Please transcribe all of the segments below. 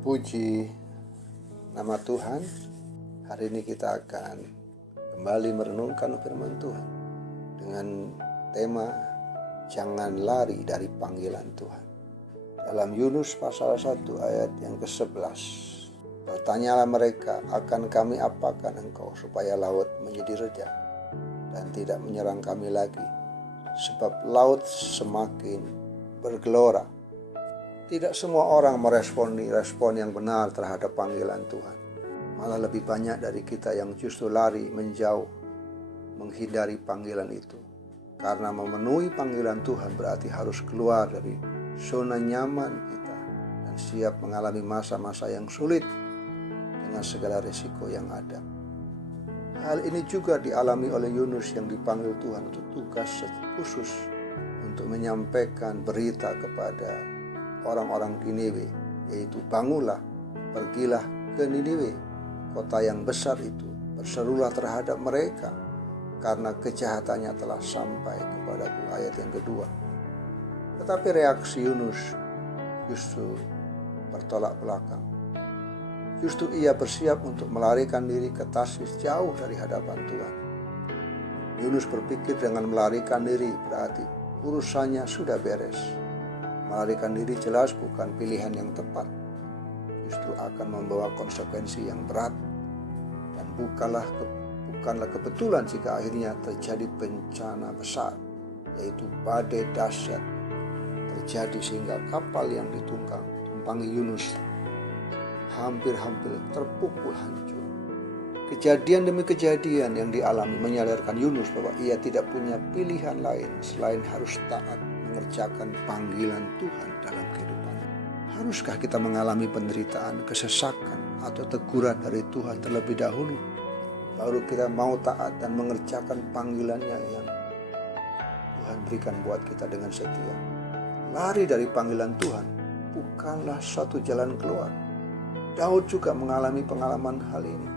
Terpuji nama Tuhan. Hari ini kita akan kembali merenungkan firman Tuhan dengan tema jangan lari dari panggilan Tuhan. Dalam Yunus pasal 1 ayat yang ke-11, bertanyalah mereka, akan kami apakan engkau supaya laut menjadi reda dan tidak menyerang kami lagi, sebab laut semakin bergelora. Tidak semua orang respon yang benar terhadap panggilan Tuhan. Malah lebih banyak dari kita yang justru lari menjauh, menghindari panggilan itu. Karena memenuhi panggilan Tuhan berarti harus keluar dari zona nyaman kita dan siap mengalami masa-masa yang sulit dengan segala risiko yang ada. Hal ini juga dialami oleh Yunus yang dipanggil Tuhan untuk tugas khusus untuk menyampaikan berita kepada orang-orang Niniwe, yaitu bangunlah, pergilah ke Niniwe, kota yang besar itu, berserulah terhadap mereka, karena kejahatannya telah sampai kepadaku. Ayat yang kedua. Tetapi reaksi Yunus justru bertolak belakang. Justru ia bersiap untuk melarikan diri ke Tarsis jauh dari hadapan Tuhan. Yunus berpikir dengan melarikan diri berarti urusannya sudah beres. Melarikan diri jelas bukan pilihan yang tepat, justru akan membawa konsekuensi yang berat. Dan bukanlah kebetulan jika akhirnya terjadi bencana besar, yaitu badai dahsyat terjadi sehingga kapal yang ditumpangi Yunus hampir-hampir terpukul hancur. Kejadian demi kejadian yang dialami menyadarkan Yunus bahwa ia tidak punya pilihan lain selain harus taat mengerjakan panggilan Tuhan dalam kehidupannya. Haruskah kita mengalami penderitaan, kesesakan, atau teguran dari Tuhan terlebih dahulu, baru kita mau taat dan mengerjakan panggilannya yang Tuhan berikan buat kita dengan setia? Lari dari panggilan Tuhan bukanlah suatu jalan keluar. Daud juga mengalami pengalaman hal ini.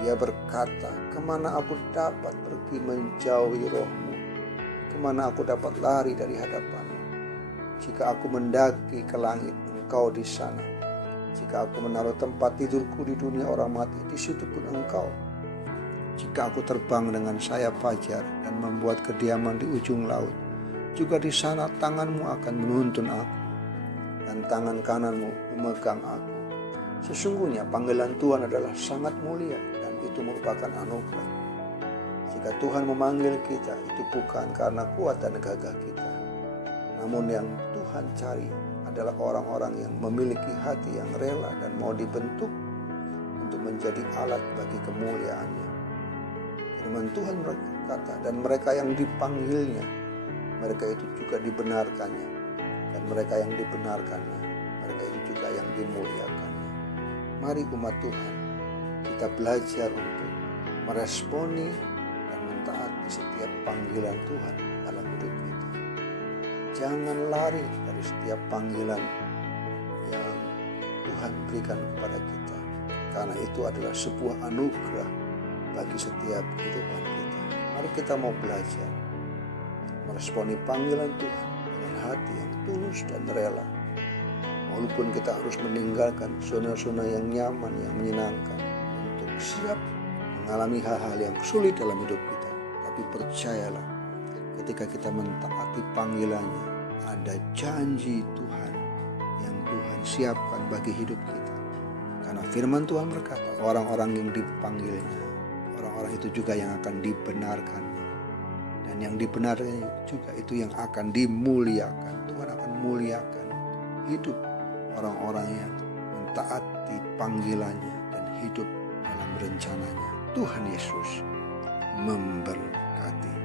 Dia berkata, kemana aku dapat pergi menjauhi rohmu? Kemana aku dapat lari dari hadapanmu? Jika aku mendaki ke langit, engkau di sana. Jika aku menaruh tempat tidurku di dunia orang mati, di situ pun engkau. Jika aku terbang dengan sayap fajar dan membuat kediaman di ujung laut, juga di sana tanganmu akan menuntun aku, dan tangan kananmu memegang aku. Sesungguhnya panggilan Tuhan adalah sangat mulia, dan itu merupakan anugerah. Jika Tuhan memanggil kita, itu bukan karena kuat dan gagah kita. Namun yang Tuhan cari adalah orang-orang yang memiliki hati yang rela dan mau dibentuk untuk menjadi alat bagi kemuliaannya. Firman Tuhan berkata, dan mereka yang dipanggilnya, mereka itu juga dibenarkannya. Dan mereka yang dibenarkannya, mereka itu juga yang dimuliakannya. Mari umat Tuhan, kita belajar untuk meresponi taat di setiap panggilan Tuhan dalam hidup kita. Jangan lari dari setiap panggilan yang Tuhan berikan kepada kita, karena itu adalah sebuah anugerah bagi setiap kehidupan kita. Mari kita mau belajar meresponi panggilan Tuhan dengan hati yang tulus dan rela, walaupun kita harus meninggalkan zona-zona yang nyaman, yang menyenangkan, untuk siap mengalami hal-hal yang sulit dalam hidup kita. Tapi percayalah, ketika kita mentaati panggilannya, ada janji Tuhan yang Tuhan siapkan bagi hidup kita. Karena firman Tuhan berkata, orang-orang yang dipanggilnya, orang-orang itu juga yang akan dibenarkannya. Dan yang dibenarkannya juga itu yang akan dimuliakan. Tuhan akan muliakan hidup orang-orang yang mentaati panggilannya dan hidup dalam rencananya. Tuhan Yesus memberkati.